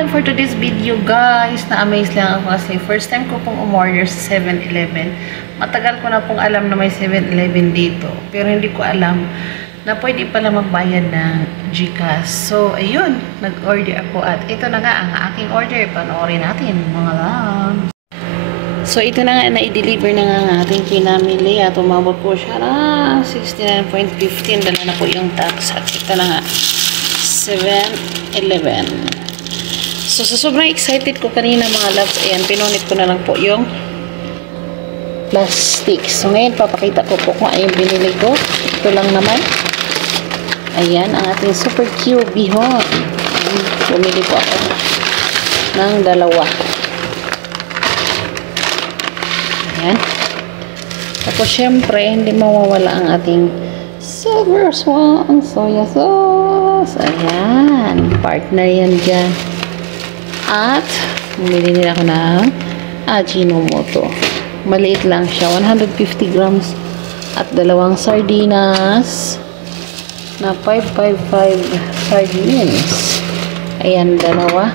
everyone for today's video, guys. Na-amaze lang ako kasi first time ko pong umorder sa 7-Eleven. Matagal ko na pong alam na may 7-Eleven dito. Pero hindi ko alam na pwede pala magbayad ng GCash. So, ayun. Nag-order ako at ito na nga ang aking order. Panoorin natin, mga loves. So, ito na nga, na-i-deliver na nga ang ating pinamili at umabot po siya na 69.15. Dala na po yung tax at ito na nga 7-Eleven. So, sobrang excited ko kanina mga loves. Ayan, pinunit ko na lang po yung plastic. So, ngayon, papakita ko po kung ano yung binili ko. Ito lang naman. Ayan, ang ating super cute bihon. Bumili po ako ng dalawa. Ayan. Tapos, syempre, hindi mawawala ang ating Silver Swan soya sauce. Ayan. Partner yan dyan. At, bumili nila ako ng Ajinomoto. Maliit lang siya. 150 grams. At dalawang sardinas na 555 sardines. Ayan, dalawa.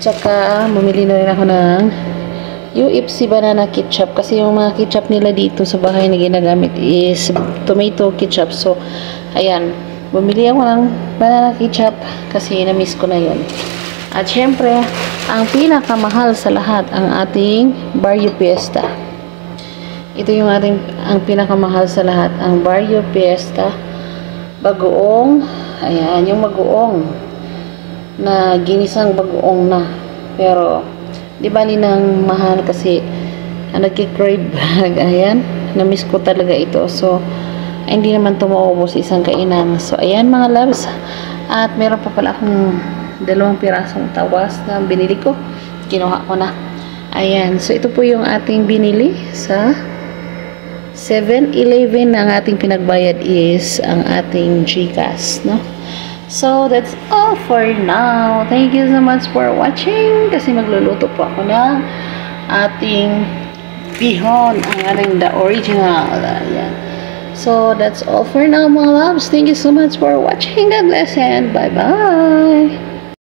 Tsaka, bumili na rin ako ng UFC banana ketchup. Kasi yung mga ketchup nila dito sa bahay na ginagamit is tomato ketchup. So, ayan. Bumili ako ng banana ketchup kasi na-miss ko na yun. At syempre, ang pinakamahal sa lahat, ang ating Barrio Fiesta. Ito yung ang pinakamahal sa lahat, ang Barrio Fiesta. Bagoong, ayan, yung bagoong na ginisang bagoong na. Pero, di ba nang mahal kasi nagkikrave. Ayan, na-miss ko talaga ito. So, hindi naman ito maubos isang kainan. So, ayan mga loves. At meron pa pala akong 2 pirasong tawas na binili ko. Kinuha ko na. Ayan. So, ito po yung ating binili sa 7-Eleven. Ang ating pinagbayad is ang ating GCash, no? So, that's all for now. Thank you so much for watching. Kasi magluluto po ako ng ating bihon. Ang ating the original. Ayan. So, that's all for now, mga loves. Thank you so much for watching. God bless and bye-bye.